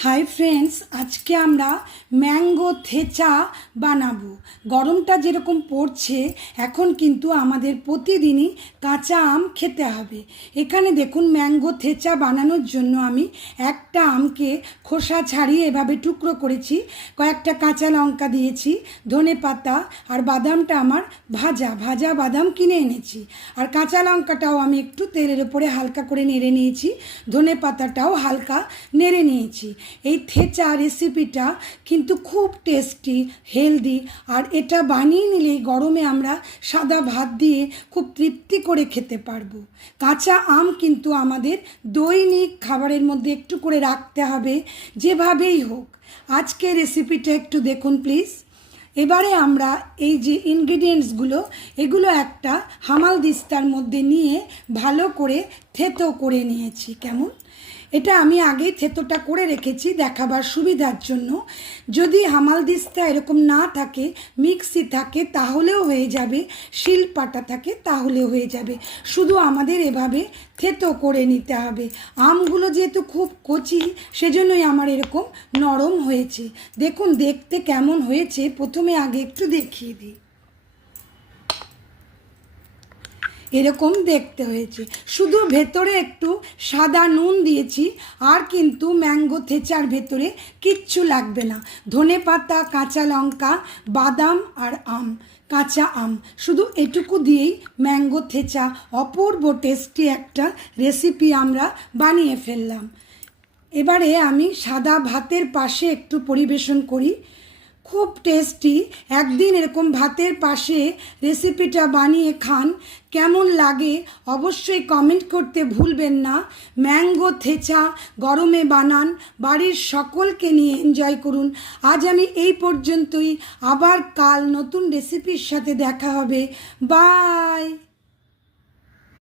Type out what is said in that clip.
Hi friends आज के आमरा मैंगो थेचा बानाबो। गरमटा जेरकम पड़छे एखन किन्तु आमादेर प्रतिदिनई काँचा आम खेते हबे। एखाने देखुन मैंगो थेचा बानानोर जोन्नो आमी एकटा आमके खोसा छाड़िए एभाবে टुकरो करेছি, कयेकटा काँचा लंका दिएছি, धने पाता और बादामटा आमार भाजा भाजा बादाम किने এনেছি और काँचा लंकाटाओ आमी एकटू तेलेर उपरे हालका करे नेड़े निয়েছি, धने पाताटाओ हालका नेड़े निয়েছি। এই থেচা রেসিপিটা কিন্তু খুব টেস্টি হেলদি আর এটা বানিয়ে নিলেই গরমে আমরা সাদা ভাত দিয়ে খুব তৃপ্তি করে খেতে পারবো। কাঁচা আম কিন্তু আমাদের দৈনিক খাবারের মধ্যে একটু করে রাখতে হবে যেভাবেই হোক। আজকে রেসিপিটা একটু দেখুন প্লিজ। এবারে আমরা এই যে ইনগ্রেডিয়েন্টসগুলো এগুলো একটা হামাল দিস্তার মধ্যে নিয়ে ভালো করে থেতো করে নিয়েছি। কেমন এটা আমি আগেই থেতোটা করে রেখেছি দেখাবার সুবিধার জন্য। যদি হামালদিস্তা এরকম না থাকে, মিক্সি থাকে তাহলেও হয়ে যাবে, শিলপাটা থাকে তাহলেও হয়ে যাবে, শুধু আমাদের এভাবে থেতো করে নিতে হবে। আমগুলো যেহেতু খুব কচি সেজন্যই আমার এরকম নরম হয়েছে। দেখুন দেখতে কেমন হয়েছে, প্রথমে আগে একটু দেখিয়ে দিই। এরকম দেখতে হয়েছে, শুধু ভেতরে একটু সাদা নুন দিয়েছি আর কিন্তু ম্যাঙ্গো থেচার ভেতরে কিচ্ছু লাগবে না। ধনে পাতা, কাঁচা লঙ্কা, বাদাম আর আম, কাঁচা আম, শুধু এটুকু দিয়েই ম্যাঙ্গো থেচা অপূর্ব টেস্টি একটা রেসিপি আমরা বানিয়ে ফেললাম। এবারে আমি সাদা ভাতের পাশে একটু পরিবেশন করি, খুব টেস্টি। একদিন এরকম ভাতের পাশে রেসিপিটা বানিয়ে খান, কেমন লাগে অবশ্যই কমেন্ট করতে ভুলবেন না। ম্যাঙ্গো থেচা গরমে বানান, বাড়ির সকলকে নিয়ে এনজয় করুন। আজ আমি এই পর্যন্তই, আবার কাল নতুন রেসিপির সাথে দেখা হবে। বাই।